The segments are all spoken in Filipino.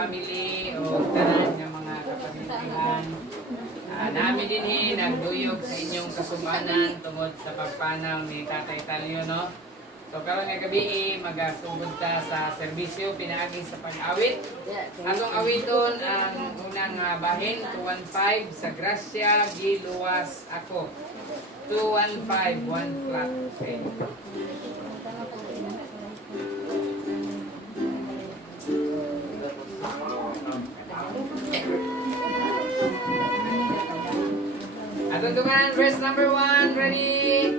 family o tanan ng mga kapamilyahan. Namin din nagduyog sa inyong kasubanan tungod sa pagpanaw ni Tatay Talio, no? So karon nga gabi magasugod ta sa serbisyo pinaagi sa pag-awit. Atong awiton ang unang bahin 215 sa Gracia Giluwas ako. 215 one flat. Okay. Atong tungan verse number 1, ready?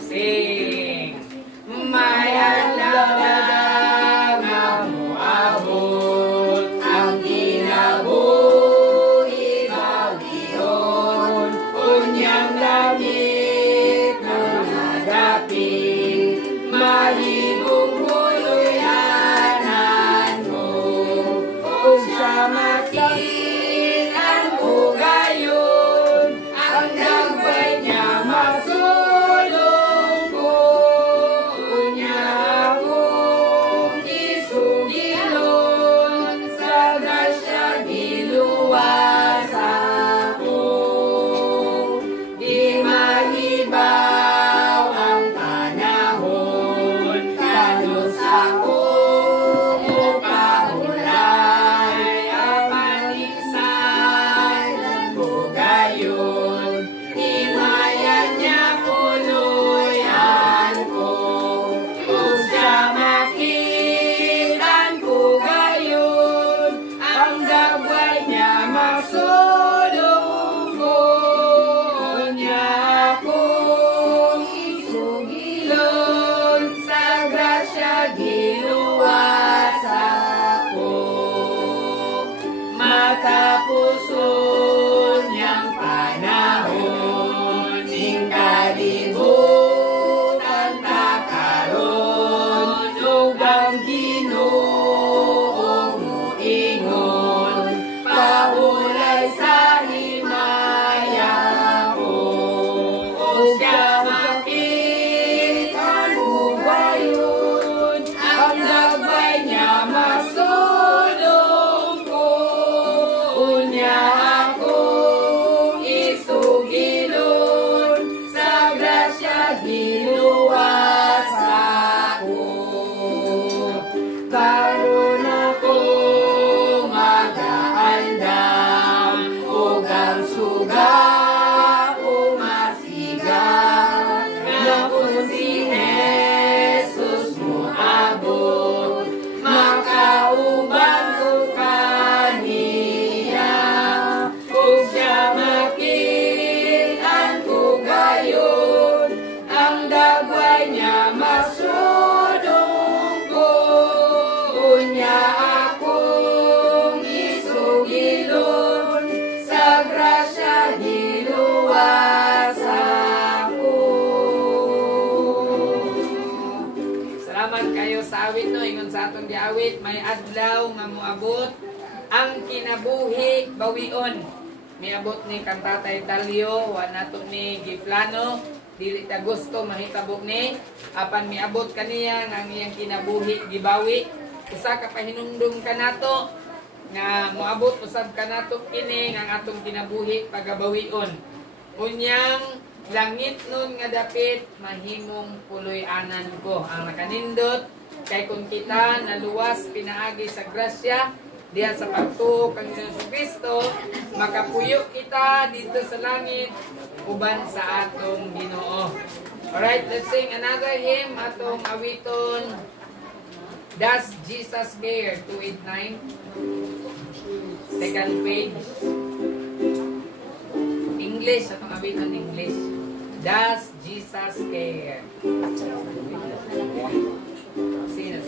Sing. Mayadlaw na nga moabot ang kinabuhi bawihon unyang langit na madapit mahimong huluyanan mo kung siya makit ang ugayon ang nagway niya masulong ko. Matapuson niyang panahon ning kalibutan takaron ug ang Ginoo muingon paulay sa himaya ko ug siya makit ang ugayon ang nagway niya masulong ko. Unya akong isugilon sa grasya giluwas ako. Karon ako mag-aandam ug ang suga umasiga nga kung si Jesus moabot makaubang ko kaniya. Kung siya makitaan ko gayon, ang dagway niya masudong ko. Unya akong isugilon sa grasya giluwas ako. Salamat kayo sa awit, no? Ingon sa atong giawit, may adlaw nga moabot ang kinabuhi bawion. Miabot ni Kantatay Talio, wanato ni giplano, dili ta gusto mahitabok ni, apan miabot kaniya nga ang iyang kinabuhi gibawi. Usa ka pahinumdum kanato nga moabot usab kanato kini nga atong kinabuhi pagabawion. Unyang langit nun nga dapit mahimong puloy-anan ko. Ang nakanindot kay kung kita naluwas pinaagi sa grasya diha sa pagtuo kang Jesucristo, makapuyo kita dito sa langit uban sa atong Ginoo. Alright, let's sing another hymn atong awiton. Does Jesus Care? 289. Second page. English, atong awiton English. Does Jesus Care? Sino?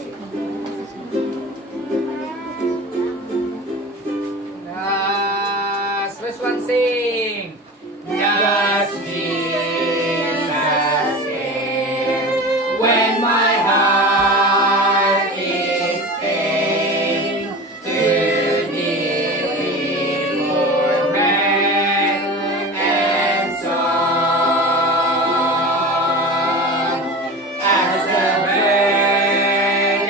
First one sing. Does Jesus care when my heart is pain to deep for breath and song as the burden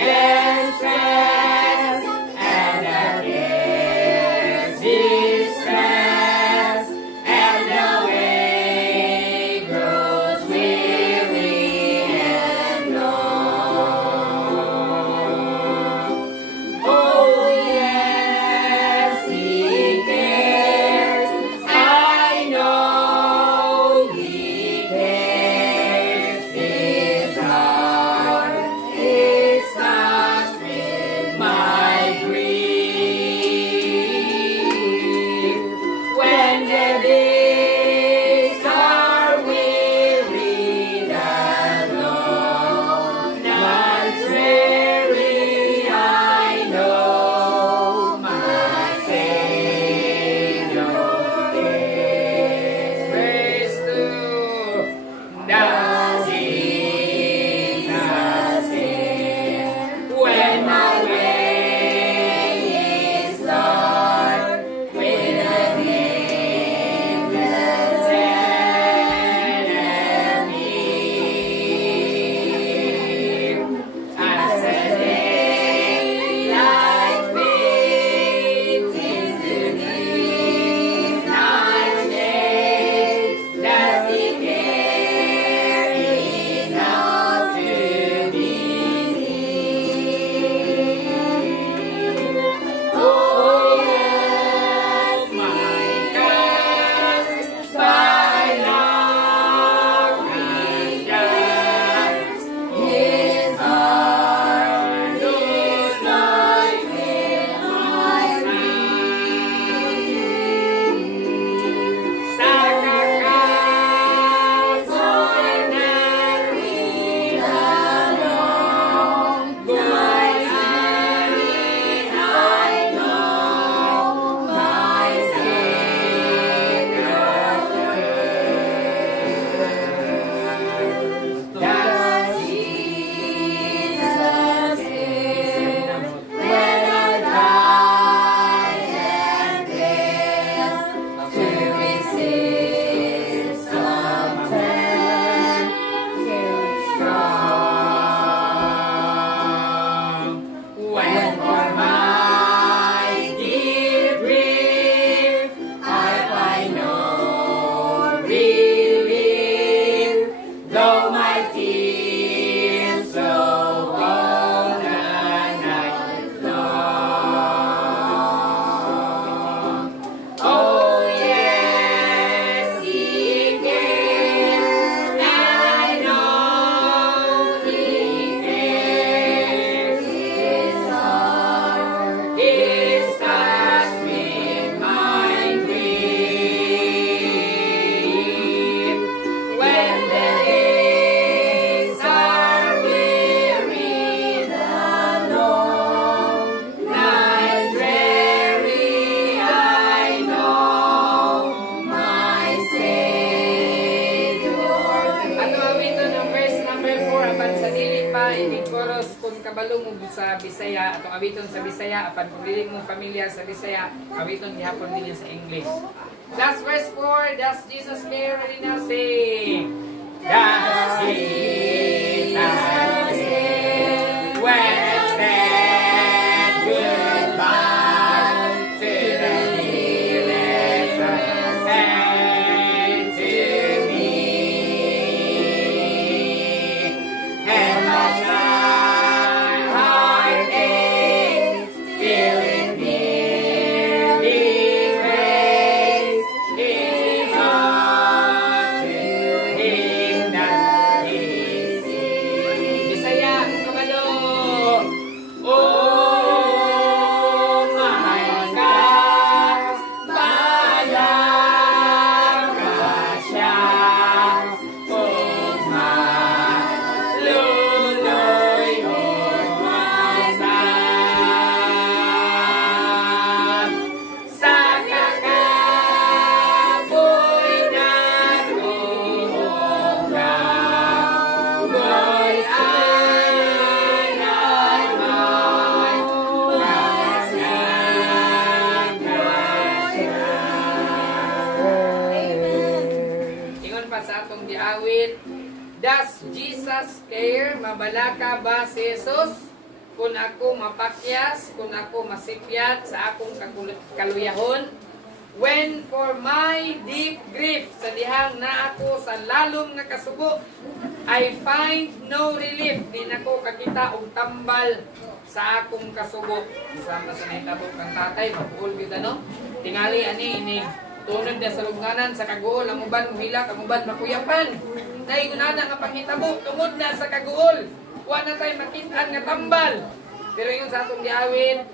makabalong mo sa Bisaya, atong awiton sa Bisaya, apan kung dili mo familiar sa Bisaya, awiton gihapon ninyo sa English. Last verse 4, does Jesus care? Ready now, sing. Does Jesus care when it said goodbye to the nearest and to me? And my heart aches, feeling nearly grace is unto him that is Bisaya, kung kabalo. Oh my God, balang ka siya. Oh my luloy, oh my son. Sa kakaboy na tuga, boy ay nagmay, kasan ka siya. Ingon pa sa atong giawit, does Jesus care? Mabalaka ba si Jesus? Kung ako mapakyas, kung ako masipyat sa akong kaluyahon, when for my deep grief, sa dihang na ako sa lalom nga kasugo, I find no relief, di nako kakita og tambal sa akong kasugo. Sama sa nahitabo kang tatay, mapuol kita no? Tingali ani ini tunod na sa lubnganan sa kaguol, ang uban muhila, ang uban makuyapan. Naigunana nga panghitabo, tungod na sa kaguol. Wa na tayo makitaan nga tambal. Pero yun sa atong giawit,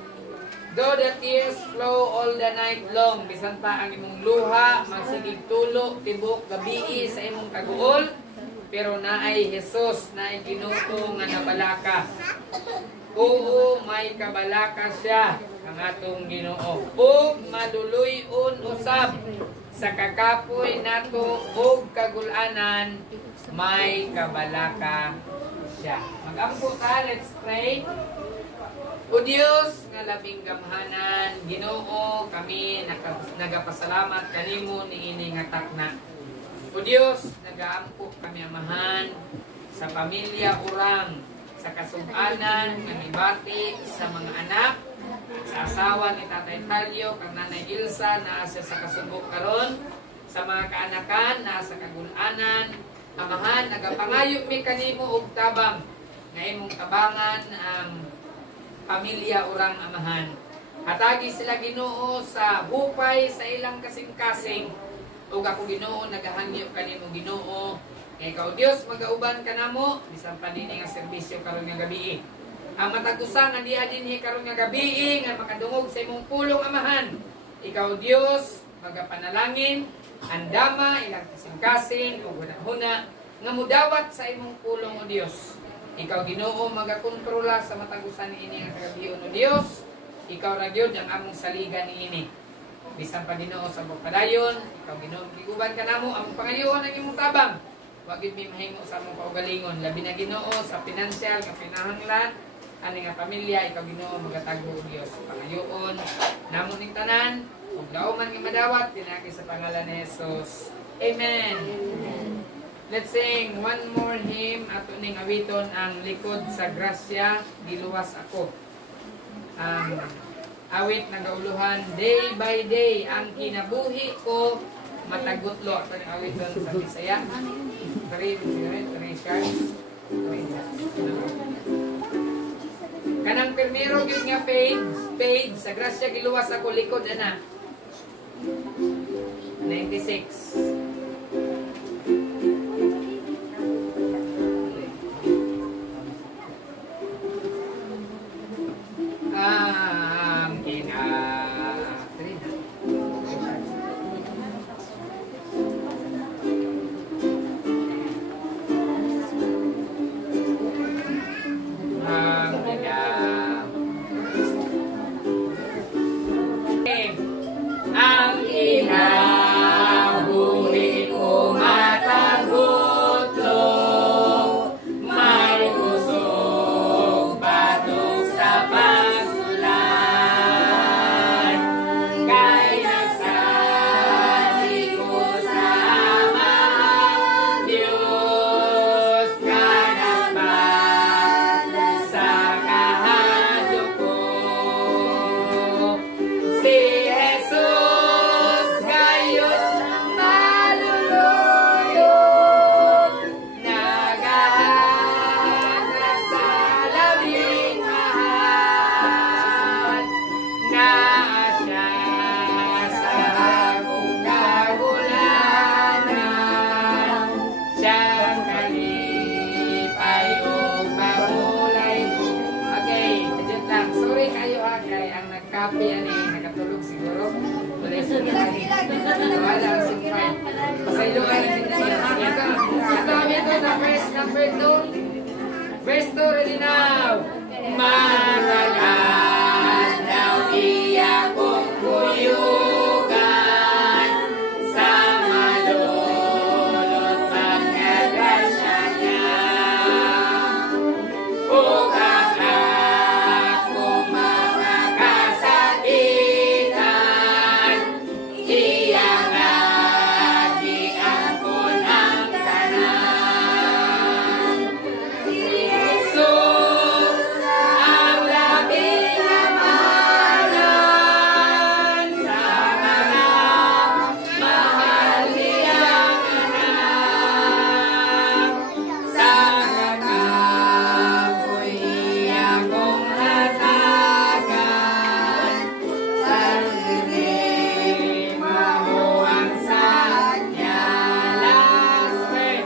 though the tears flow all the night long, bisan pa ang imong luha, magsigig tulo, tibok, gabi sa imong kaguol, pero naay Jesus, naay Ginoo nga nabalaka. Oo, may kabalaka siya, ang atong Ginoo. O maduluy-on usab sa kakapoy nato og kagulanan, may kabalaka siya. Mag-ampo ta, let's pray. O Diyos, nga labing gamhanan, Ginoo, kami nagapasalamat kanimo niini nga takna. O Diyos, nagaampo kami amahan sa pamilya urang, sa kasug-anan, nga ibati sa mga anak, sa asawa ni Tatay Talio, kang Nanay Ilsa, na siya sa kasugo karon, sa mga kaanakan, na sa kagulanan, amahan, nagapangayo mi kanimo og tabang, nga imong tabangan ang pamilya urang amahan. Hatagi sila Ginoo sa hupay sa ilang kasing-kasing. Ug ako Ginoo nagahangyo kanimo Ginoo. Kay ikaw Dios magauban kanamo bisan pa dinhi nga serbisyo karon nga gabi. Ang matagusan nga diha dinhi karon nga gabi nga makadungog sa imong pulong amahan. Ikaw Dios magapanalangin andama ilang kasing-kasing ug hunahuna nga mudawat sa imong pulong o Dios. Ikaw Ginoo magakontrola sa matagusan niini nga kagabion o Dios. Ikaw ra gyud ang among saligan niini. Bisan pa Ginoo sa padayon, ikaw Ginoo giguban kanamo among pangayoon ang imong tabang. Wa gid mi mahimo sa among kaugalingon, labi na Ginoo sa financial nga pinahanglan ani nga pamilya, ikaw Ginoo magatago o Dios. Pangayoon namo ning tanan ug dauman nga madawat pinagi sa pangalan ni Jesus. Amen. Let's sing one more hymn ato ning awiton ang likod sa grasya giluwas ako. Awit nagauluhan day by day ang kinabuhi ko matagutlo ato ning awiton sa Bisaya. Kanang primero gyud nga page sa grasya giluwas ako likod ana. 96. Ang kinabuhi ang nag-copy ani nakatulog siguro. Wala ang simpay. Pasaylo ka rin din niya. Ito na verse number 2. Verse 2 ready now. Matagal daw iya kong kuyugan sa malulot pagkagrasya niya. Ug ang akong mga kasakitan, iya nga giangkon ang tanan. Jesus ang labing amalan sa mga mahal niyang anak. Sa kakapoy iya kong hatagan, sa mahuwang sa kanya lastre.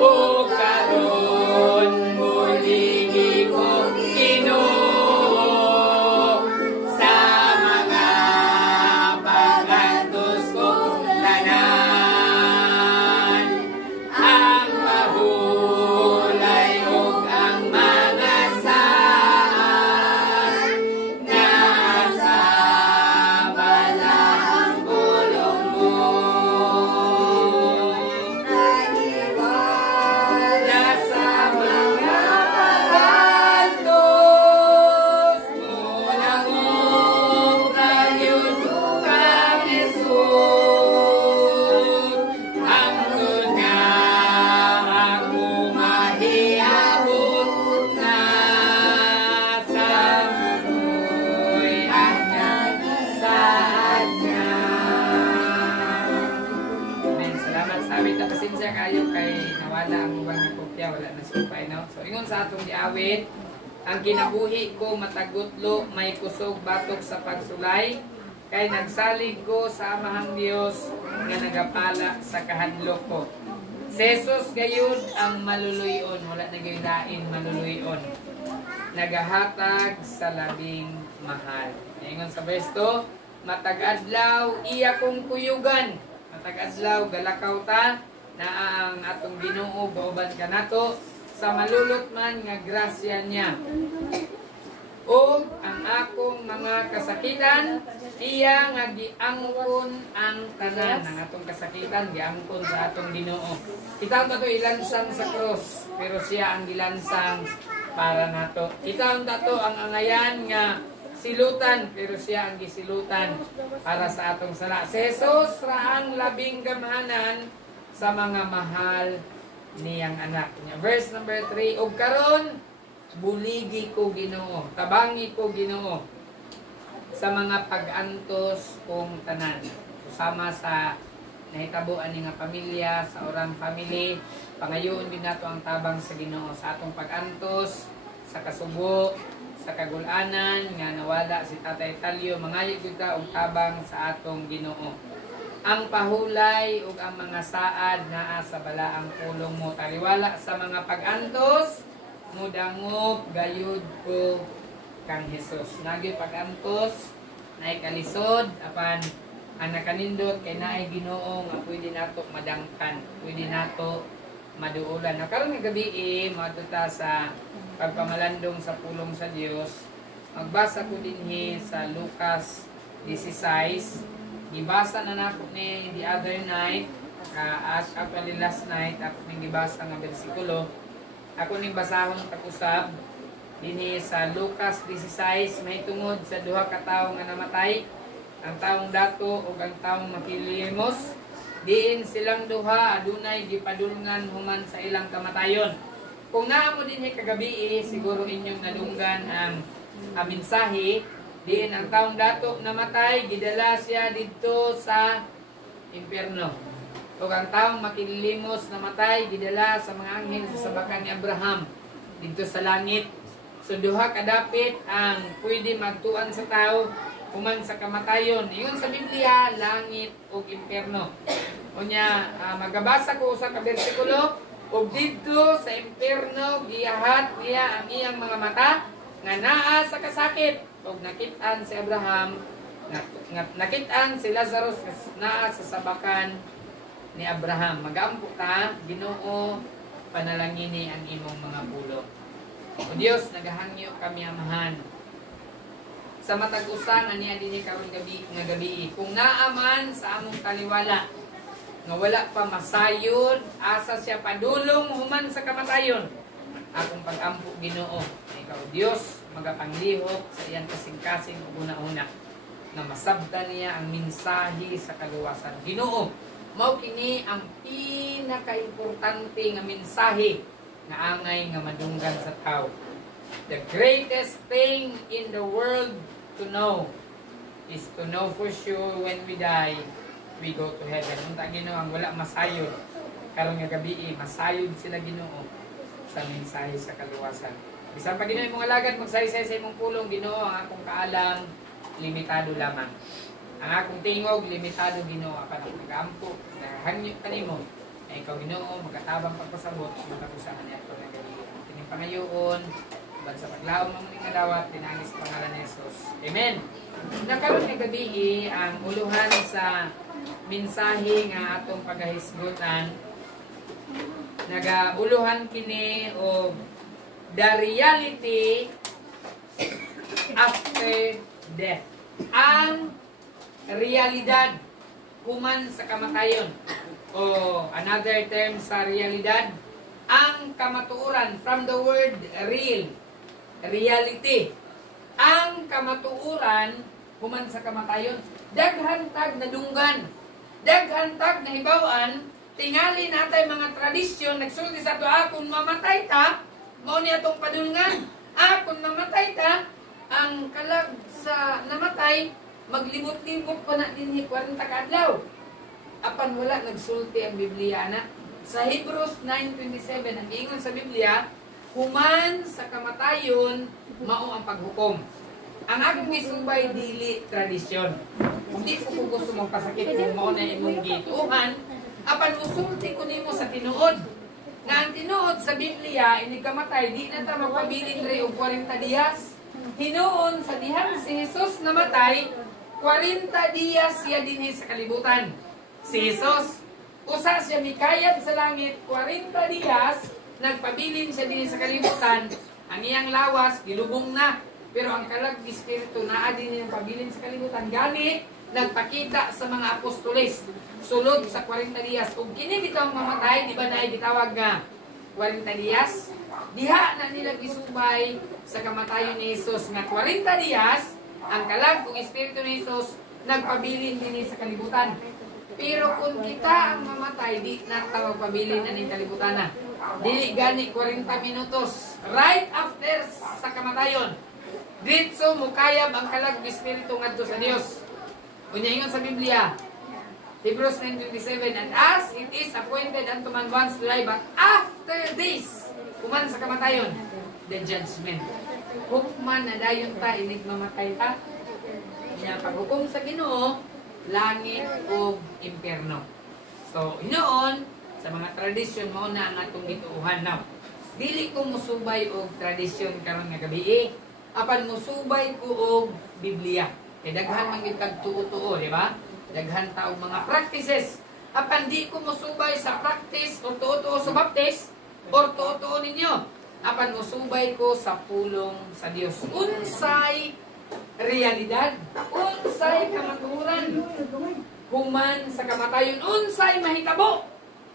O karon muli ko Ginoo sa mga pag-antos kong tanan. Ang mahulay ug ang mga saan nasa balaang pulong mo. Nagiwala sa mga pag-antos mo lang kayon kang Jesus. Ang nga ako mahiabot na sa manuy ang nagsaad niya. Amen. Salamat sa awit na pasensya kayo kay nawala ang ubang na kopya, wala na supay no. So ingon sa atong giawit, ang kinabuhi ko matagutlo, may kusog batok sa pagsulay, kay nagsalig ko sa amahang Dios nga nagapala sa kahadlok ko. Si Jesus gayud ang maluluyon, wala na gayud lain maluluyon. Nagahatag sa labing mahal. Ingon sa verse 2, matag adlaw iya kong kuyugan. Matag adlaw galakaw ta na ang atong Ginoo gauban kanato sa malulot man nga grasya niya. O ang akong mga kasakitan, iya nga giangkon ang tanan. Ang atong kasakitan giangkon sa atong Ginoo. Kita to ilansang sa cross, pero siya ang gilansang para nato. Kita to ang angayan nga silutan, pero siya ang gisilutan para sa atong sala. Si Jesus ra ang labing gamhanan sa mga mahal niyang anak niya. Verse number 3, ug karon buligi ko Ginoo, tabangi ko Ginoo sa mga pag-antos kong tanan. Sama sa nahitabuan ni nga pamilya, sa orang family, pangayoon din nato ang tabang sa Ginoo sa atong pag-antos, sa kasubo, sa kagulanan nga nawala si Tatay Talyo, mangayo gyud ta og tabang sa atong Ginoo. Ang pahulay ug ang mga saad naa sa balaang pulong mo. Taliwala sa mga pag-antos, mudangop gayud ko kang Hesus. Nagay pag-antos, naay kalisod, apan ang nakanindot kay naay Ginoo nga pwede nato madangkan, pwede nato maduulan. Karon nga gabi moadto ta sa pagpamalandong sa pulong sa Dios. Magbasa ko dinhi sa Lucas 16. Gibasa na nako ni the other night, actually last night, ako ning gibasa nga bersikulo. Ako ning basahon pag-usab dinhi sa Lucas 16, may tungod sa duha ka tawo nga namatay, ang taong dato ug ang taong makilimos. Diin silang duha adunay gipadulngan human sa ilang kamatayon. Kung naa mo dinhi kagabi, siguro inyong nadunggan ang mensahe. Diin ang taong dato namatay, gidala siya dito sa impyerno. O ang taong makilimos namatay, gidala sa mga anghel sa sabakan ni Abraham dito sa langit. So duha kadapit ang pwede magtuan sa tao human sa kamatayon. Iyon sa Biblia, langit o impyerno. Unya magabasa ko sa bersikulo, ug dito sa impyerno giyahat niya ang iyang mga mata nga naa sa kasakit. ug nakit-an si Abraham, nakit-an si Lazarus naa sa sabakan ni Abraham. Mag-ampo ta, Ginoo, panalangini ang imong mga pulong. O Dios, nagahangyo kami amahan. Sa matag usa nga niya dinhi karon gabi, kung naaman sa among taliwala nga wala pa masayod, asa siya padulong human sa kamatayon. Akong pag-ampo Ginoo, ikaw Dios, magapanglihok sa iyang kasing-kasing ug una-una nga masabtan niya ang mensahe sa kaluwasan. Ginoo, mao kini ang pinaka-importante nga mensahe nga angay nga madunggan sa tao. The greatest thing in the world to know is to know for sure when we die, we go to heaven. Unta Ginoo ang wala masayod. Karon nga gabi, masayod sila Ginoo sa mensahe sa kaluwasan. Bisan pa Ginoo imong alagad magsaysay sa imong pulong Ginoo, ang akong kaalam limitado lamang. Ang akong tingog limitado Ginoo, apan ang pag-ampo na hangyo kanimo. Ay ikaw Ginoo magatabang pagpasabot matagusahan niya ito nga gabi. Kining pangayoon bag sa paglaom ng mga dawat dinangis sa pangalan ni Jesus. Amen. Nakaroon nga gabi ang uluhan sa mensahe nga atong pagahisgutan. Nagauluhan kini o the reality after death. Ang realidad human sa kamatayon. O another term sa realidad, ang kamatuoran from the word real, reality. Ang kamatuoran human sa kamatayon, daghantag na dunggan, daghantag na hibawan, tingali natay mga tradisyon, nagsulti sa doa, kung mamatay ta, mao ni atong padulngan. Kung mamatay ta, ang kalag sa namatay, maglibot-libot pa na din 40 kaadlaw. Apan wala nagsulti ang Biblia na. Sa Hebrews 9:27, ang ingon sa Biblia, human sa kamatayon, mao ang paghukom. Ang akong isumbay dili tradisyon. Hindi ko gusto mong pasakit kung mao na imong gituhan. Apan musulti ko nimo sa tinuod. Nga ang tinuod sa Biblia, ini kamatay, di na ta magpabilin re og 40 diyas. Hinuon sa dihang si Jesus namatay, 40 diyas siya dinhi sa kalibutan. Si Jesus, usa siya mikayat sa langit, 40 diyas, nagpabilin siya dinhi sa kalibutan. Ang iyang lawas, gilubong na. Pero ang kalag espiritu naa din yung pabilin sa kalibutan. Gani, nagpakita sa mga apostoles. Sulod sa 40 diyas. Kung kini bitawang mamatay, di ba na ibitawag nga 40 diyas? Diha na nila gisubay sa kamatayon ni Jesus nga 40 diyas, ang kalag kung espiritu ni Jesus, nagpabilin din sa kalibutan. Pero kung kita ang mamatay, di na tawag pabilin aning kalibutan na. Dili gani 40 minutos. Right after sa kamatayon, ditso mukayab ang kalag espiritu ngadto sa Dios. Unya ingon sa Biblia, Hebrews 9:27, and as it is appointed unto man once to die, but after this, kuman sa kamatayon, the judgment. Hukman na dayon ta, inig mamatay ta. Inya paghukom sa Ginoo, langit o impyerno. So, hinoon, sa mga tradisyon mo na ang atong gituuhan now. Dili ko musubay og tradisyon karon nga gabi. Apan musubay ko og Biblia. Kay daghan man gyud kag tuo-tuo, di ba? Daghan ta og mga practices. Apan di ko musubay sa practice o tuo-tuo sa baptist or tuo-tuo ninyo. Apan musubay ko sa pulong sa Dios. Unsay realidad, unsay kamatuoran human sa kamatayon, unsay mahitabo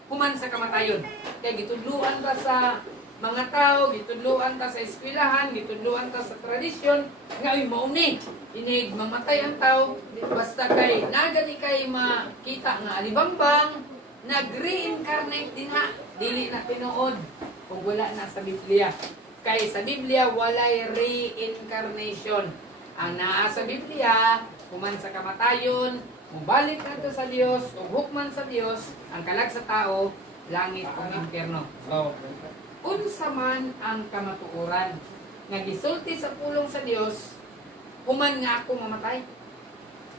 human sa kamatayon. Kaya gitudluan ta sa mga tao, gitudluan ta sa eskwelahan, gitudluan ta sa tradisyon, nga ay mauni, inig mamatay ang tao, basta kay nagani kay makita nga alibambang, nag-reincarnate din ha, dili na tinuod, kung wala na sa Biblia. Kay sa Biblia, walay reincarnation. Ang naa sa Biblia, human sa kamatayon, mubalik na to sa Dios, o hukman sa Dios, ang kalag sa tao, langit o impyerno. So, unsa man ang kamatuoran nga gisulti sa pulong sa Dios, human nga ako mamatay,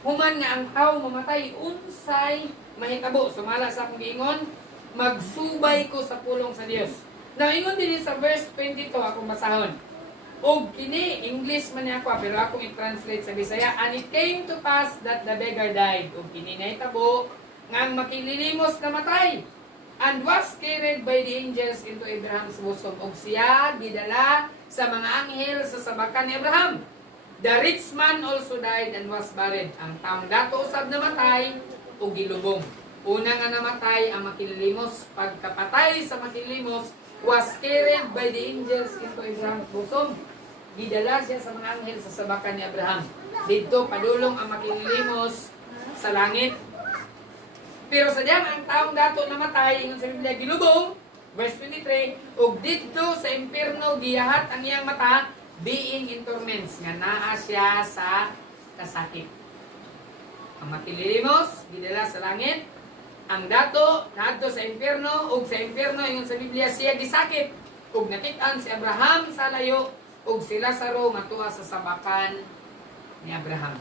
human nga ang tao mamatay, unsay mahitabo. Sumala sa akong giingon, magsubay ko sa pulong sa Dios. Now, ingon din sa verse 22, akong basahon. Og kini English man niya ako, pero ako i-translate sa Bisaya. And it came to pass that the beggar died. Og kini nahitabo nga ang makililimos namatay, and was carried by the angels into Abraham's bosom. Og siya gidala sa mga anghel sa sabakan ni Abraham. The rich man also died and was buried. Ang taong dato usab namatay o gilubong. Una nga namatay ang makililimos. Pagkapatay sa makililimos, was carried by the angels into Abraham's bosom. Gidala siya sa mga anghel sa sabakan ni Abraham. Dito padulong ang makililimos sa langit. Pero sa diyan ang taong dato namatay, ingon sa Biblia gilubong, verse 23, ug didto sa impierno giyahat ang iyang mata, being in torments, nga naa siya sa kasakit. Ang makililimos gidala sa langit, ang dato naadto sa impierno, ug sa impierno ingon sa Biblia siya gisakit, ug nakit-an si Abraham sa layo, ug si Lazaro matuwa sa sabakan ni Abraham.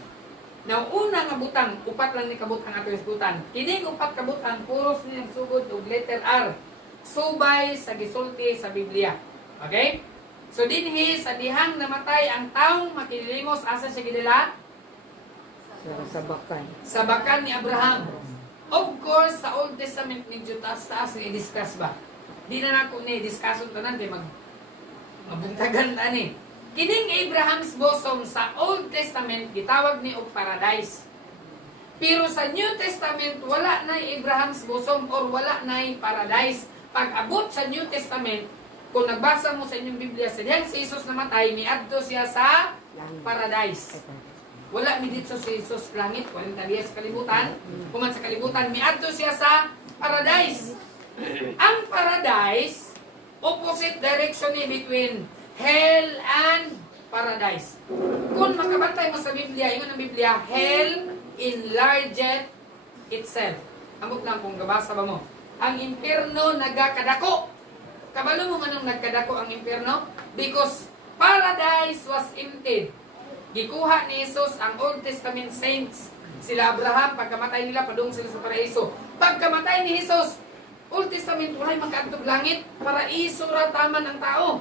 Now, una nga butang, upat lang ni kabutang ato isgutan. Kining upat kabutang, puros niyang sugod og letter R. Subay sa gisulti sa Biblia. Okay? So, dinhi sa dihang namatay ang taong makililimos, asa siya gidala? Sabakan. Sabakan ni Abraham. Of course, sa Old Testament ni taas i-discuss ba? Di na nako ni discussion tanan kay mabuntagan ta ni. Kining Abraham's bosom sa Old Testament gitawag ni og paradise. Pero sa New Testament wala na Abraham's bosom or wala na paradise. Pag abot sa New Testament, kung nagbasa mo sa inyong Biblia, sa diyang si Jesus namatay, miadto siya sa paradise. Wala mi dito si Jesus langit, walang taliya sa kalibutan. Kuman sa kalibutan, miadto siya sa paradise. Ang paradise, opposite direction ni between hell and paradise. Kung makabantay mo sa Biblia, ingon ang Biblia, hell enlargeth itself. Amot lang kung gabasa ba mo. Ang impierno nagakadako. Kabalo mo manong nagkadako ang impierno? Because paradise was emptied. Gikuha ni Jesus ang Old Testament saints. Sila Abraham, pagkamatay nila, padung sila sa paraiso. Pagkamatay ni Jesus, Old Testament, walay makaadtog langit. Paraiso ra taman ang tao.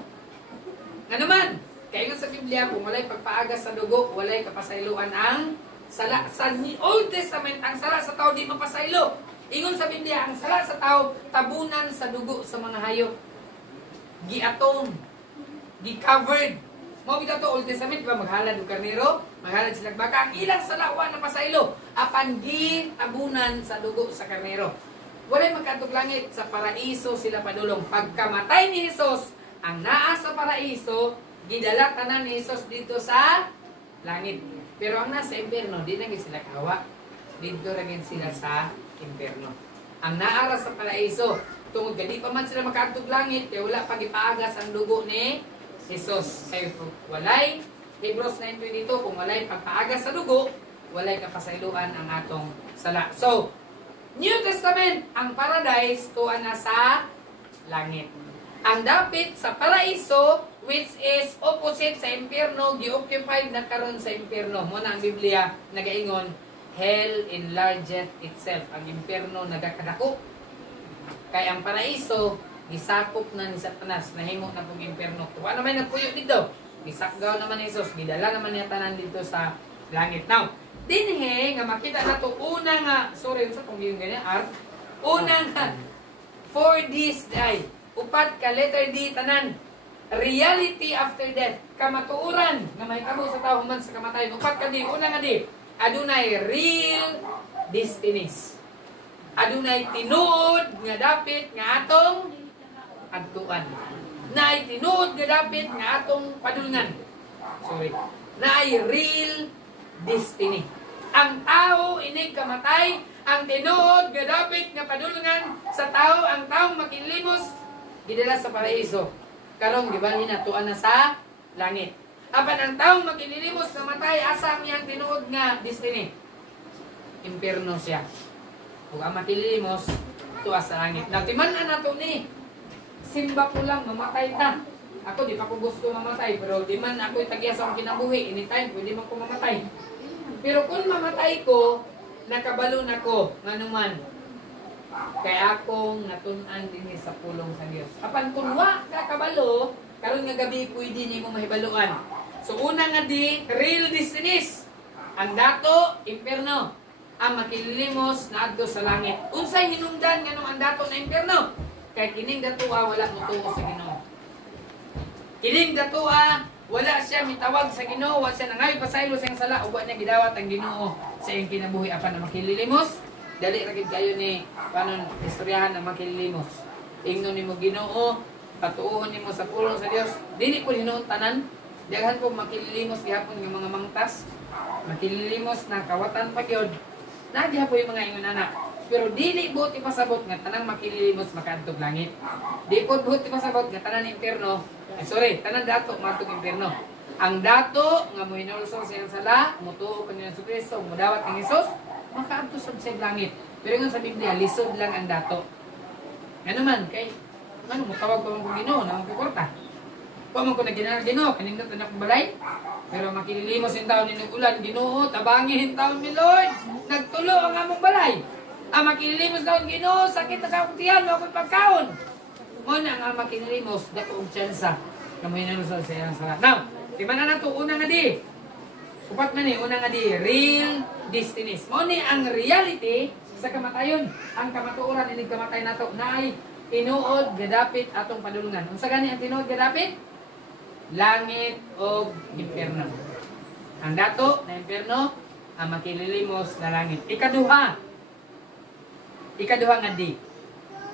Nga naman, kaya nga sa Biblia, kung walay pagpaagas sa dugo, walay kapasayloan ang sala. Sa Old Testament, ang sala sa tao di mapasaylo. Ingon sa Biblia, ang sala sa tao, tabunan sa dugo sa mga hayop. Giatong, gi-covered. Mo kita to Old Testament, ba maghalad og karnero, maghalad sila baka. Ang ilang sala wa na pasaylo, apan gi-tabunan sa dugo sa karnero. Walay magkatog langit, sa paraiso sila padulong. Pagkamatay ni Jesus, ang naa sa paraiso, gidala tanan ni Jesus dito sa langit. Pero ang nasa impierno, di na sila kawa. Dito rin sila sa impierno. Ang naara sa paraiso, tungod gadi pa man sila makatog langit, kaya wala pag ipaagas ang dugo ni Jesus. Kaya walay, Hebrews 9:22, kung walay pagpaagas sa dugo, walay kapasayloan ang atong sala. So, New Testament, ang paradise, tuwa na sa langit. Ang dapit sa paraiso, which is opposite sa impierno, gi-occupied na karon sa impierno. Muna ang Biblia, nagaingon, hell enlargeth itself. Ang impierno nagakadako. Kaya ang paraiso, gisakop na ni Satanas, nahimo na pong impierno. Kuha naman nagpuyo dito. Gisakgaw naman ni Jesus, gidala naman niya tanan dito sa langit. Now, dinhe, nga makita na to, una nga, sorry, sa kung yung ganyan, una nga, for this day, upat ka, letter D, tanan. Reality after death. Kamatuuran nga may tabo sa tao man sa kamatayon. Upat ka di. Una nga di. Adunay real destinies. Adunay tinuod nga dapit nga atong adtuan. Naay tinuod nga dapit nga atong padulngan. Sorry. Naay real destiny. Ang tao inig kamatay, ang tinuod nga dapit nga padulngan sa tao, ang taong makinlimos gidala sa paraiso. Karong gibalhin na tuan na sa langit. Apan ang taong maglililimos namatay, asa ang iyang tinuod nga destiny? Impierno siya. Kung ang maglililimos, tuwa sa langit. Natimanan na to ni. Simba ko lang, mamatay ta. Ako, di pa ko gusto mamatay. Pero di man ako itagya sa akong kinabuhi. Anytime, pwede man ko mamatay. Pero kung mamatay ko, nakabalo na ko. Nga naman, kaya akong natunan din sa pulong sa Diyos. Apan kung wa kakabalo, karon nga gabi pwede nimo mahibaluan. So una nga di real destinies. Ang dato impierno. Ang makililimos na adto sa langit. Unsay hinungdan nganong ang dato na impierno? Kay kining datoa wala motuo sa Ginoo. Kining datoa wala siya mitawag sa Ginoo, wa siya nangayo pasaylo sa iyang sala ug wa niya gidawat ang Ginoo sa iyang kinabuhi apan na makililimos. Dali ra gid kayo ni panon istoryahan na makililimos. Ingnon nimo Ginoo, patuohon nimo sa pulong sa Dios. Dili ko hinuon tanan. Daghan ko makililimos gihapon ng mga mangtas. Makililimos na kawatan pa gyud. Nagyapoy mga ingon anak. Pero dili buot ipasabot nga tanang makililimos makaadtog langit. Di pod buot ipasabot nga tanan impierno. Tanan dato matog impierno. Ang dato nga mohinulsong sa iyang sala, mutuo kaniya sa Kristo, mudawat ang Hesus, makaadto sa langit. Pero nga sa Biblia, lisod lang ang dato. Ano man kay ano mo tawag pa man kung Ginoo na magkukorta. Pa man ko na Ginoo, kaning dato na balay. Pero makililimos yung taon ni ulan, Ginoo, tabangihin taon mi Lord. Nagtulo ang among balay. Ang makililimos taon Ginoo, sakit na sa akong tiyan, ako pagkaon. Mo na ang makililimos, dako og tsansa. Kamoy na sa iyang sala. Now, di man na to una nga di. Upat man ni una nga di, real destinies. Mo ni ang reality sa kamatayon. Ang kamatuoran inig kamatay nato naay tinuod gadapit atong padulungan. Unsa gani ang tinuod gadapit? Langit o impierno. Ang dato na impierno, ang makililimos na langit. Ikaduha nga di.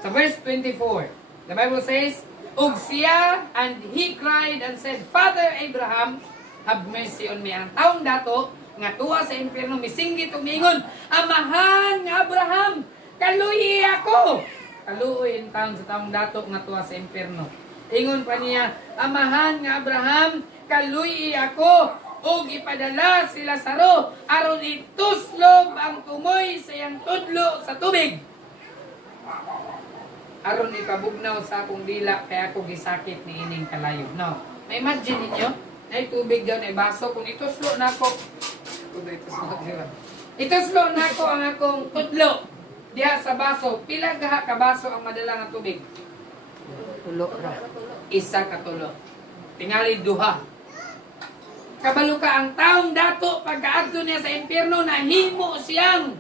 Sa verse 24, the Bible says, ug siya, and he cried and said, Father Abraham, have mercy on me. Ang taong dato, nga tuwa sa impierno, misinggit umingon, Amahan nga Abraham, kaluhi ako. Kaluoy yung taon sa taong dato, nga tuwa sa impierno. Ingon pa niya, Amahan nga Abraham, kaluhi ako, ug ipadala si Lazaro, aron ituslob ang tumoy sa iyang tudlo sa tubig. Aron ipabugnaw sa akong dila, kaya ako gisakit ni ining kalayo. No, na-imagine ninyo, na tubig daw na baso, kung ituslo na ako, ituslo na ako ang akong tudlo, diha sa baso, pila gaha ka baso ang madala nga tubig? Tulo ra. Isa ka tulo. Tingali duha. Kabalo ka ang taong dato pagkaadto niya sa impierno nahimo siyang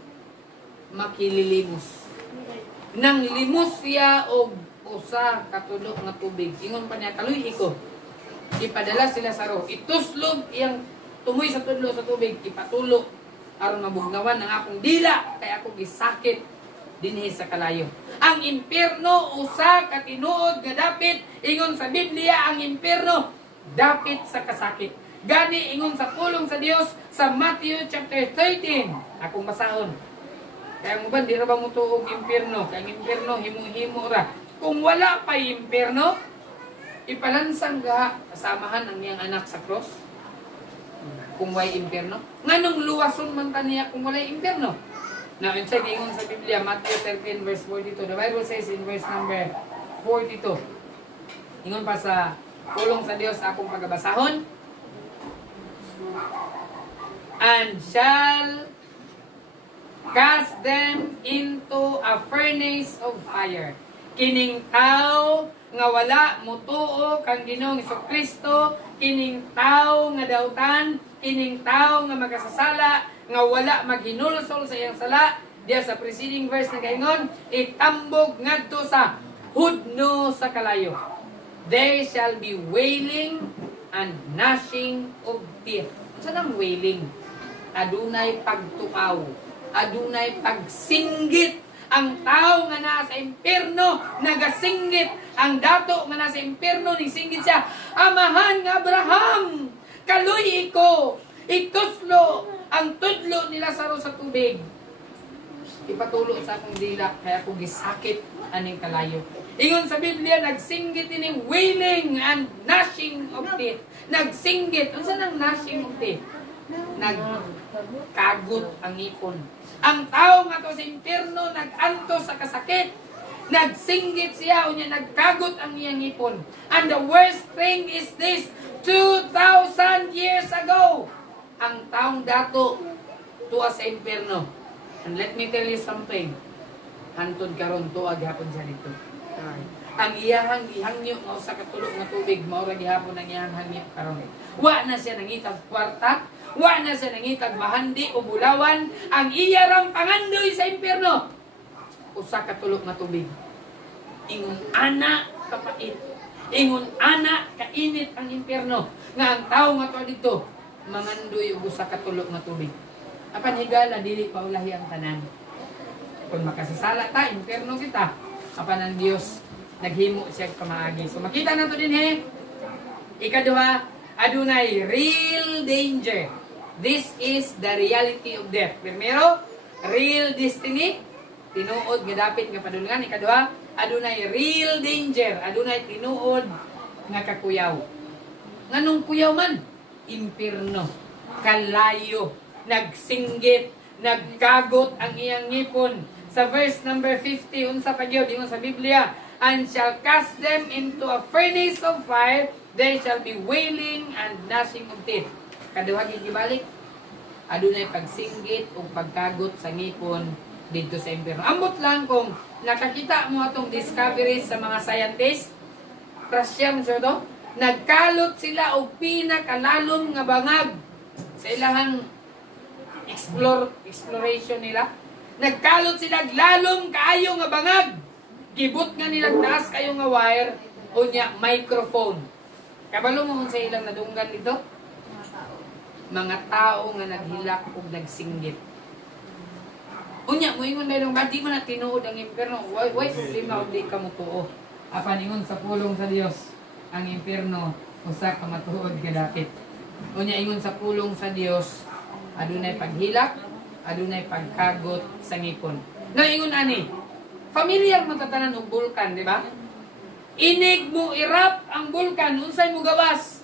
makililimos. Nang limos siya og usa ka tulo nga tubig. Ingon pa niya kaluy ko. Ipadala sila sa Lazaro. Ituslog iyang tumoy sa tudlo sa tubig, ipatulo aron mabugnawan ang akong dila kay ako gisakit dinhi sa kalayo. Ang impierno usa ka tinuod nga dapit, ingon sa Biblia ang impierno dapit sa kasakit. Gani ingon sa pulong sa Dios sa Matthew chapter 13. Akong basahon. Kaya mo ba di ra ba mo tuog impierno? Kay ang impierno himo-himo ra. Kung wala pa impierno, ipalansang ga kasamahan ang iyang anak sa cross. Kung way impierno, nganong luwason man ta niya kung wala impierno? Now, inside ingon sa Biblia, Matthew 13 verse 42. The Bible says in verse number 42. Ingon pa sa pulong sa Dios akong pagabasahon. And shall cast them into a furnace of fire. Kining tao nga wala mutuo kang Ginoong Jesucristo, kining tao nga dautan, kining tao nga makasasala, nga wala maghinulsol sa iyang sala, diya sa preceding verse na kaingon, itambog ngadto sa hudno sa kalayo. There shall be wailing and gnashing of teeth. Saan ang wailing? Adunay pagtuaw, adunay pagsinggit. Ang tao nga nasa impierno, nagasinggit. Ang dato nga nasa impierno, nisinggit siya, Amahan nga Abraham, kaluy ko, ituslo ang tudlo ni Lazaro sa tubig. Ipatulo sa akong dila, kaya ako gisakit aning kalayo. Ingon sa Biblia, nagsinggit ini wailing and gnashing of teeth. Nagsinggit. Unsa nang gnashing of teeth? Nagkagot ang ipon. Ang tao nga to sa impierno, naganto sa kasakit. Nagsinggit siya, unya nagkagot ang iyang ipon. And the worst thing is this, 2,000 years ago, ang taong dato tuwa sa impierno. And let me tell you something. Hantod karon tuwa gyapon sa dito. Ang iyahang gihangyo nga usa ka tulo nga tubig mao ra gihapon ang iyahang hangyo karon. Wa na siya nangitag kwarta, wa na siya nangitag bahandi o bulawan, ang iya rang pangandoy sa impierno. Usa ka tulo nga tubig. Ingon ana kapait. Ingon ana kainit ang impierno nga ang tawo nga tuwa dito mangandoy og usa ka tulo nga tubig. Apan higala dili pa ulahi ang tanan. Kung makasasala ta, impierno kita. Apan ang Dios naghimo siya kamaagi. So makita nato din ikaduha, adunay real danger. This is the reality of death. Primero, real destiny. Tinuod nga dapit nga padulngan. Ikaduha, adunay real danger. Adunay tinuod nga kakuyaw. Nganong kuyaw man? Impierno. Kalayo. Nagsinggit. Nagkagot ang iyang ngipon. Sa verse number 50, unsa pa gyud ingon sa Biblia, and shall cast them into a furnace of fire, there shall be wailing and gnashing of teeth. Kaduha gibalik, adunay pagsinggit o pagkagot sa ngipon dito sa impierno. Ambot lang kung nakakita mo atong discoveries sa mga scientists, Russian so to, nagkalot sila og pinakalalom nga bangag sa ilahang exploration nila. Nagkalot sila lalong kaayo nga bangag. Gibot nga nila taas kayo nga wire o nya microphone. Kabalo mo sa ilang nadunggan dito? Mga tao nga naghilak o nagsinggit. Unya, mo ingon dahil ba, di mo na tinuod ang impierno. Why problema o di ka mo tuo? Apan ingon sa pulong sa Dios, ang impierno, usa ka matuod ka dapit. Unya, ingon sa pulong sa Dios, adunay paghilak, adunay pagkagot sa ngipon. No, ingon ani, familiar mo tatanan og bulkan, di ba? Inig mo irap ang bulkan, unsay mo gawas?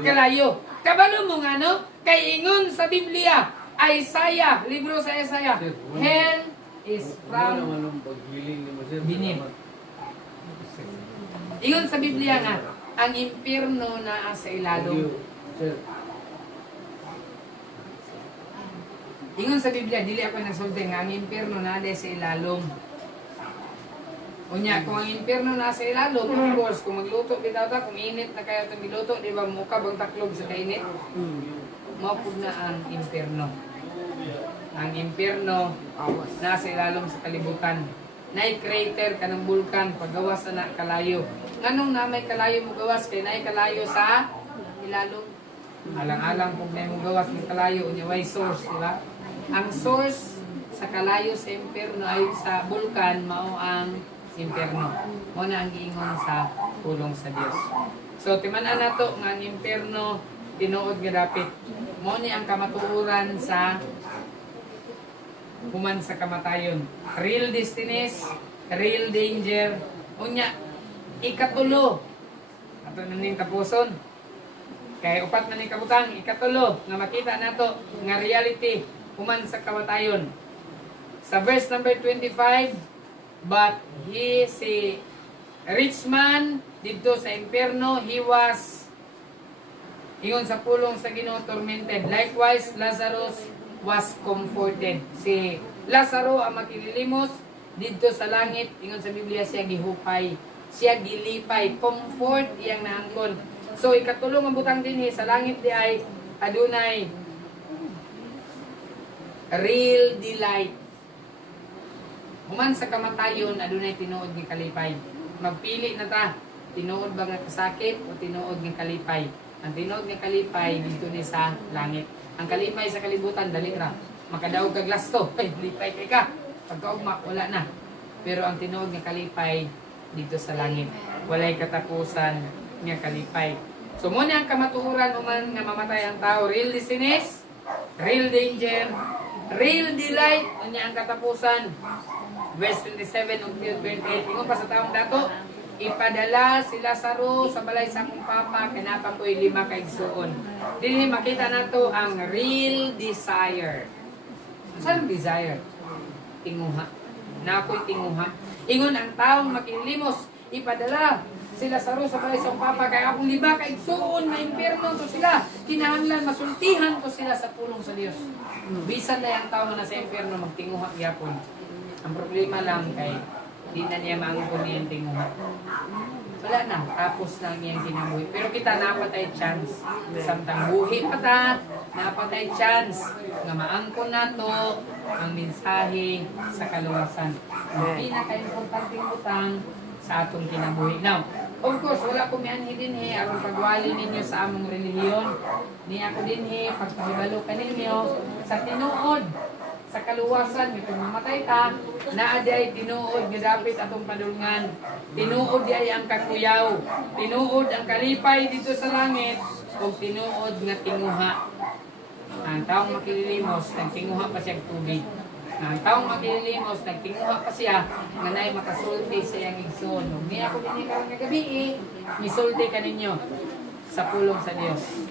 Kalayo. Kabalo mo nga, no? Kay ingon sa Biblia, Isaiah, libro sa Isaiah, hell is from beneath. Ingon sa Biblia nga, ang impierno na sa ilalong. Ingon sa Biblia, dili ako nagsulti nga, ang impierno na sa ilalong. Unya, kung ang impierno nasa ilalom, of course, kung magluto bitaw ta, kung init na kayo itong biluto, di ba, mukha bang taklob sa kainit? Mapud na ang impierno. Ang impierno, nasa ilalom sa kalibutan. Nay crater ka ng bulkan, paggawas na kalayo. Nganong na may kalayo mo gawas, kay nay kalayo sa ilalom? Alang-alang kung may mo gawas ng kalayo, unya, way source, di ba? Ang source sa kalayo sa impierno ay sa bulkan, mao ang impierno. Mo na ang giingon sa pulong sa Dios. So timan-an nato nga ang impierno tinuod nga dapit. Mo ni ang kamatuoran sa human sa kamatayon. Real destinies, real danger. Unya ikatulo. Ato na ning tapuson. Kay upat na ning kabutang ikatulo nga makita nato nga reality human sa kamatayon. Sa verse number 25, but si rich man dito sa impierno, he was, ingon sa pulong sa Ginoo, tormented. Likewise, Lazarus was comforted. Si Lazaro ang makililimos dito sa langit, ingon sa Biblia, siya gihupay, siya gilipay, comfort iyang naangkon. So ikatulong ang butang dinhi sa langit di ay adunay real delight. Human sa kamatayon, adunay tinuod nga kalipay. Magpili na ta, tinuod ba nga kasakit o tinuod nga kalipay. Ang tinuod nga kalipay dito ni sa langit. Ang kalipay sa kalibutan, dali ra. Makadaog kag lasto, ay lipay kay ka. Pagkaugma, wala na. Pero ang tinuod nga kalipay dito sa langit. Walay katapusan nga kalipay. So muna ang kamatuoran human nga mamatay ang tao, real destinies, real danger, real delight, unya ang katapusan. Verse 27 until 28. Ingon pa sa taong dato, ipadala si Lazaro sa balay sa akong papa, kanapa ko'y 5 kaigsuon. Dili makita nato ang real desire. Saan desire? Tinguha. Nako'y tinguha. Ingon ang taong makilimos, ipadala si Lazaro sa balay sa akong papa, kaya akong 5 kaigsuon, na impierno to sila. Kinahanglan, masultihan to sila sa pulong sa Dios. Bisan na ang tao na sa impierno, magtinguha yapon. Ang problema lang kay di na niya maangkon niyang tinguha. Wala na, tapos na niyang kinabuhi. Pero kita napatay chance. Samtang buhi patat, napatay chance nga maangkon nato ang mensahe sa kaluwasan. Ang pinaka-importanting butang sa atong kinabuhi. Now, of course, wala ko mianhi din aron pagwali ninyo sa among relihiyon. Ni ako din pagpahibalo ka ninyo sa tinuod sa kaluwasan, kung mamatay ta, naaday tinuod nga dapit atong padulngan. Tinuod di ay ang kakuyaw. Tinuod ang kalipay dito sa langit, o tinuod nga tinguha. Ang taong makililimos, nagtinguha pa siya tubig. Ang taong makililimos, nagtinguha pa siya, nga na'y makasulti sa iyang igsoon. Huwag niya ako din karang gabi, misulti ka ninyo sa pulong sa Dios.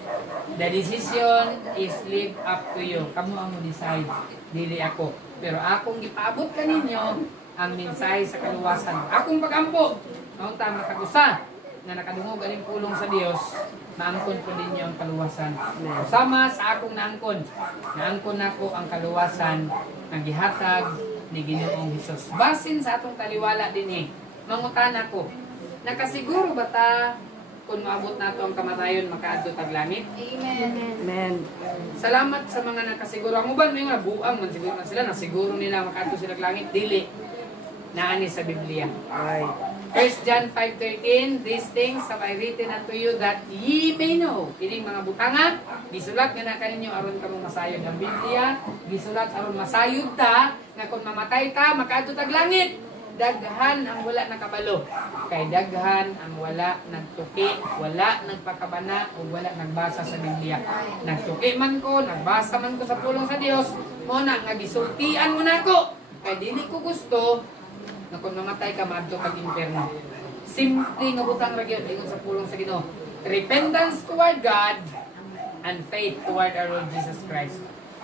The decision is leave up to you. Kamu ang mo decide, dili ako. Pero akong ipaabot ka ninyo ang mensahe sa kaluwasan. Akong pagampo, noong tama kagusa, na nakadungog aning pulong sa Dios, naangkon ko ninyo ang kaluwasan. Sama sa akong naangkon, naangkon nako ang kaluwasan ang gihatag ni Ginoong Hesus. Basin sa atong taliwala din mangutana ko, nakasiguro ba ta kung maabot nato ang kamatayon makaadto tag langit? Amen. Amen. Salamat sa mga nakasiguro. Ang uban may mga buang man siguro man sila, nasiguro nila makaadto sila tag langit, dili. Naani sa Biblia. Ay. 1 John 5:13, these things have I written unto you that ye may know. Kining mga butanga, gisulat nga na kaninyo aron kamo masayod ang Biblia, gisulat aron masayod ta nga kung mamatay ta makaadto tag langit. Daghan ang wala nakabalo. Kay daghan ang wala nagtuki, wala nagpakabana o wala nagbasa sa Biblia. Nagtuki man ko, nagbasa man ko sa pulong sa Dios, mo na nga gisultian mo nako. Kay dili ko gusto na kung mamatay ka maadto kag impierno. Simple nga butang ra gyud ingon sa pulong sa Ginoo. Repentance toward God and faith toward our Lord Jesus Christ.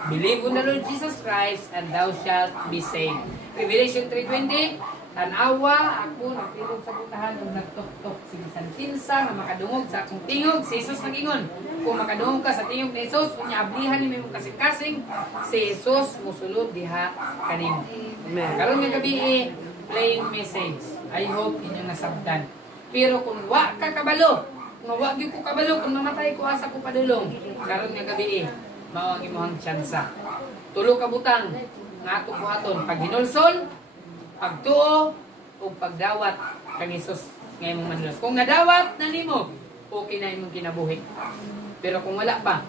Believe on the Lord Jesus Christ and thou shalt be saved. Revelation 3:20, tanawa ako nagtilog sa butahan ug nagtok-tok sige san kinsa nga makadungog sa akong tingog si Jesus nagingon. Kung makadungog ka sa tingog ni Jesus, unya ablihan nimo imong kasing-kasing, si Jesus mosulod diha kanimo. Amen. Karon nga gabi plain message. I hope inyo nasabtan. Pero kung wa ka kabalo, nga wa gyud ko kabalo kung mamatay ko asa ko padulong. Karon nga gabi mao ang imong tsansa. Tulo ka butang nga ato buhaton pag hinulsol, pagtuo ug pagdawat kang Hesus nga imong manluwas. Kung nadawat na nimo, okay na imong kinabuhi. Pero kung wala pa,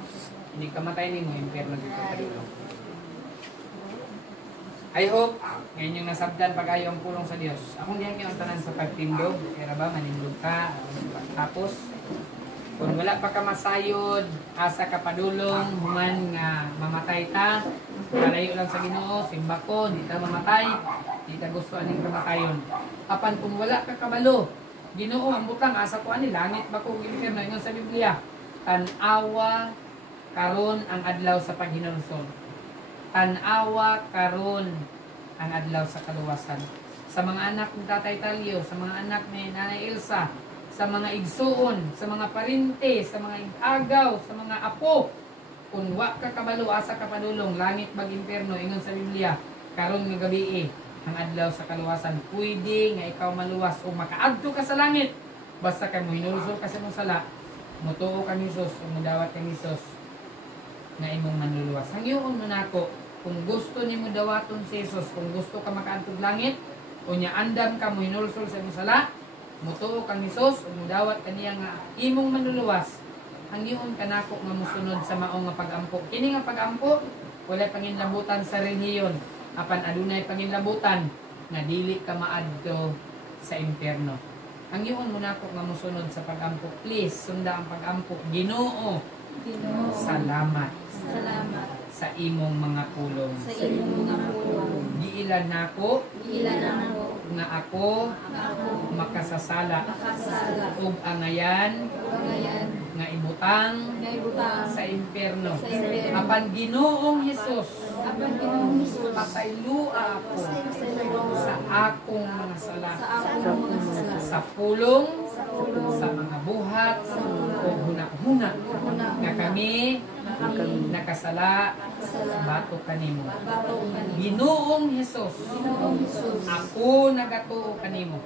hindi ka matay nimo, impierno dito padulong. I hope ngayon yung nasabdan pag-ayo ang pulong sa Dios. Akong diyan yung tanan sa pagtindog, kaya ba manindog ka, tapos kung wala pa ka masayod, asa ka padulong, human nga mamatay ta, kalayo lang sa Ginoo, simba ko, di ta mamatay, di ta gusto aning kamatayon. Apan kung wala ka kabalo, Ginoo ang butang asa ko ani langit ba ko impierno ingon sa Biblia. Tan-awa karon ang adlaw sa paghinulsol. Tan-awa karon ang adlaw sa kaluwasan. Sa mga anak ng Tatay Talio, sa mga anak ni Nanay Elsa, sa mga igsuon, sa mga parinte, sa mga agaw, sa mga apo. Kung wa ka kabalo, asa ka padulong, langit bag impierno, ingon sa Biblia, karon nga gabi ang adlaw sa kaluwasan. Pwede nga ikaw maluwas o makaadto ka sa langit. Basta kay mo hinulsol ka sa imong sala, mutuo ka ni Jesus, o mudawat ka ni Jesus, nga imong manluluwas. Hangyoon mo nako, kung gusto nimo dawaton si Jesus, kung gusto ka makaadtog langit, unya andam ka mo hinulsol sa imong sala, mutuo kang Hesus, umudawat kaniya nga imong manluluwas. Hangyoon ka nako nga mosunod sa mao nga pagampo. Kini nga pagampo, wala panginlabutan sa relihiyon, apan adunay panginlabutan nga dili ka maadto sa impierno. Hangyoon mo nako nga mosunod sa pagampo. Please, sunda ang pagampo. Ginoo, salamat. Salamat Sa imong mga pulong. sa imong mga pulong. Giilan nako Ilan ako nga ako makasasala makasala ug angayan ngayon nga ibutang ngay butang sa impierno. sa impierno. Apan Ginoong Hesus, Apan Ginoong Hesus, pasaylua ako sa akong mga sala, sa akong mga sala, sa pulong, sa pulong, sa mga buhat o huna-huna nga kami nakasala kasala, bato kanimo. bato kanimo. Ginoong Hesus, Ginoong Hesus, ako nagatuo kanimo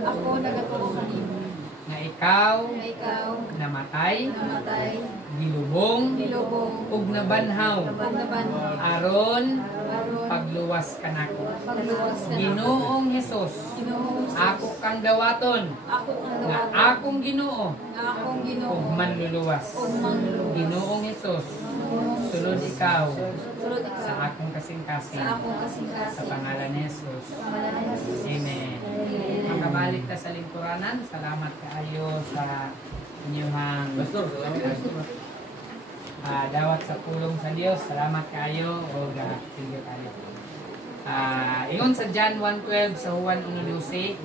ako nagatuo kanimo nga ikaw na ikaw namatay, namatay, gilubong nilubong, ug nabanhaw nabandaban, aron aron pagluwas kanako. pagluwas ka na. Ginoong Hesus, Ginoong Hesus, ako kang dawaton ako ang nga dawaton, akong Ginoo nga akong ug Ginoo, manluluwas. ug manluluwas. Ginoong Hesus, Ginoong sulod Hesus, ikaw sulod ikaw sa akong kasing-kasing sa akong sa kasing-kasing. pangalan ni Hesus. Pangalan ni Jesus. Amen. Amen. Makabalik ta sa lingkuranan. Salamat kaayo sa inyong dawat sa pulong sa Dios. Salamat kaayo o sige kayo. Ingon sa John 1:12 sa Juan 1:12,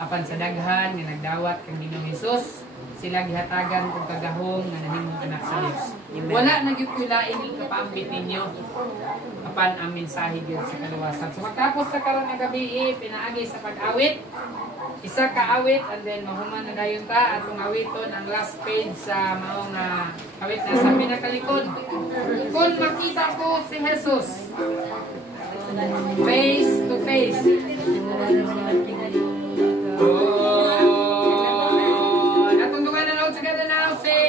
apan sa daghan nga nagdawat kang Ginoong Hesus, sila gihatagan kung kagahom nga nahimong anak sa Dios. Wala na gyud ko lain ni kapaambit ninyo. Apan ang mensahe gyud sa kaluwasan. So matapos sa karon nga gabi, pinaagi sa pag-awit. Isa ka awit and then mahuman na dayon ta atong awiton ang last page sa maong awit na sa pinakalikod. Kung makita ko si Jesus face to face. Natungtungan na naon sa ganda na si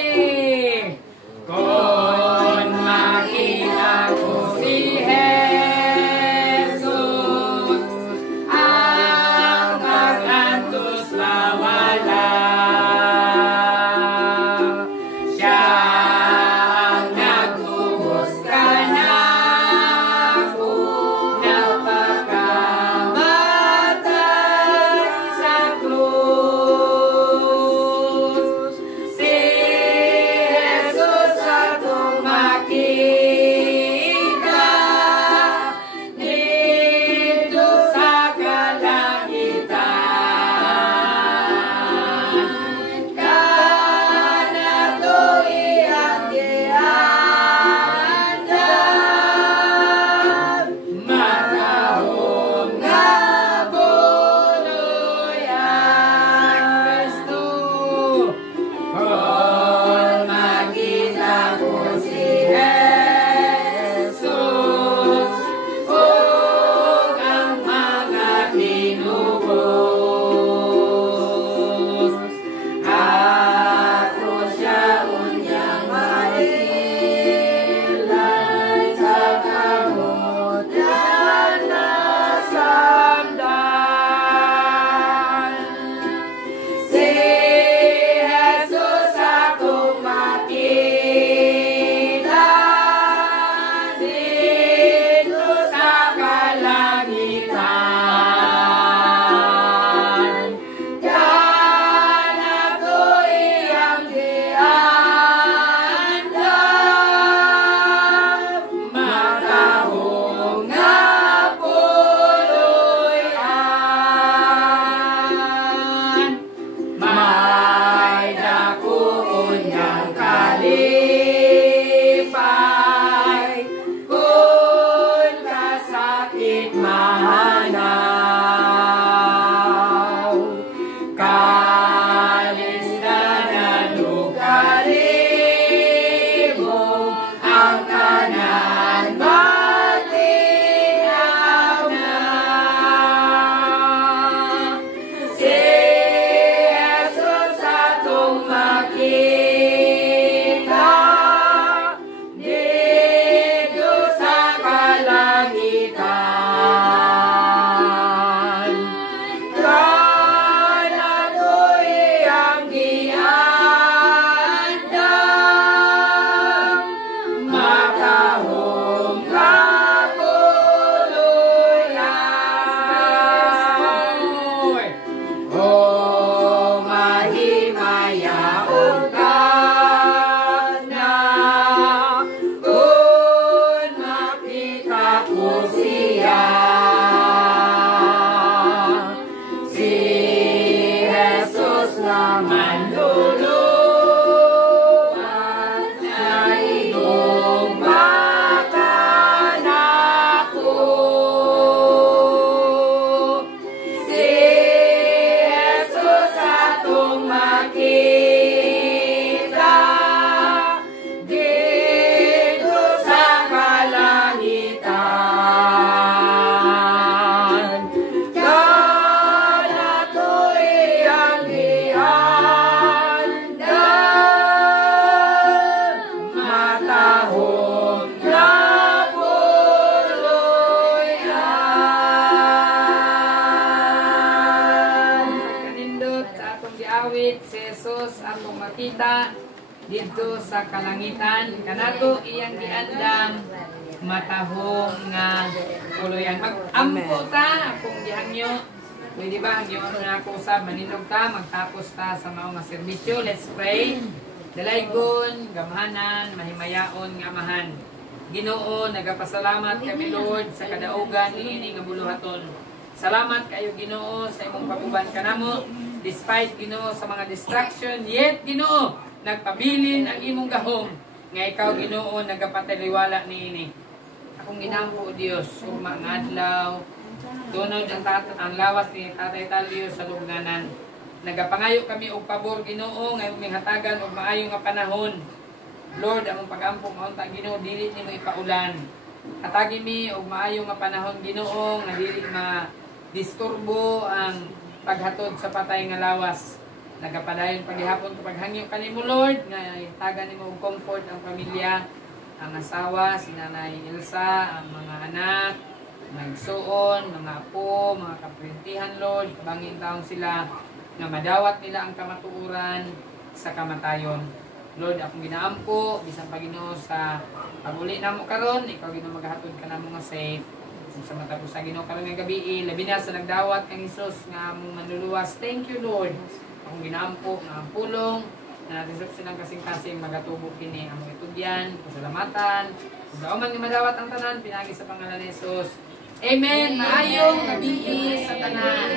kung makita ko si Jesus ang magantos na wala. Siya ang nagubos ka na ako, napakamatay sa krus. Si Jesus atong makita dito sa kalangitan. Kanato iyang giandam, makahom nga buloy ang Kristo. Kung makita ko si Jesus, kung ang mga tinubos, ako siya unyang mailay sa kamot na nasamdan. Si Jesus akong makita dito sa kalangitan. Kanato iyang giandam, makahom nga puloy an. May dakuon niyang kalipay, kung kasakit mahanaw. Kalis na nalugarimo, ang kanan matinaw na. Si Jesus atong makita dito sa kalangitan. Kanato iyang giandam, makahom nga puloy an. O mahimayaon ka na, kung makita ko siya. Si Jesus na manluluwas na iyong makanako. Si Jesus atong makita dito sa kalangitan. makita dito sa kalangitan kanato iyang giandam matahong nga kuluyan. Mag-ampo ta kung gihangyo. Pwede ba hangyo ano na ako sa maninog ta magtapos ta sa mao nga serbisyo. Let's pray. Dalaygon, gamahanan, mahimayaon nga amahan. Ginoo, nagapasalamat kami Lord sa kadaugan niini nga buluhaton. Salamat kayo Ginoo sa imong paguban kanamo despite Ginoo sa mga distraction yet Ginoo nagpabilin ang imong gahom nga ikaw Ginoo nagapatiliwala niini. Akong ginampo Dios ugma nga adlaw tunod ang lawas ni Tatay Talio sa lubnganan. Nagapangayo kami og pabor Ginoo nga imong hatagan og maayo nga panahon. Lord, among pag-ampo maunta Ginoo dili nimo ipaulan. Hatagi mi og maayo nga panahon Ginoo nga dili disturbo ang paghatod sa patay nga lawas. Nagapadayon paghihapon ko paghangyo kanimo Lord nga tagan nimo og comfort ang pamilya, ang asawa, si Nanay Elsa, ang mga anak, nagsuon, mga apo, mga kaprintihan Lord, kabangin taong sila nga madawat nila ang kamatuuran sa kamatayon. Lord, akong ginaampo bisan Ginoo sa pag-uli namo karon, ikaw Ginoo maghatod ka namo nga safe. Sa matapos sa Ginoo karon nga gabi, labi na sa nagdawat kang Hesus nga among manluluwas. Thank you Lord. Akong ginaampo nga ang pulong na natin silang kasing-kasing magatubo kini among itudyan, pasalamatan. Kung daw man nga madawat ang tanan, pinagi sa pangalan ni Hesus. Amen. Maayong gabi sa tanan.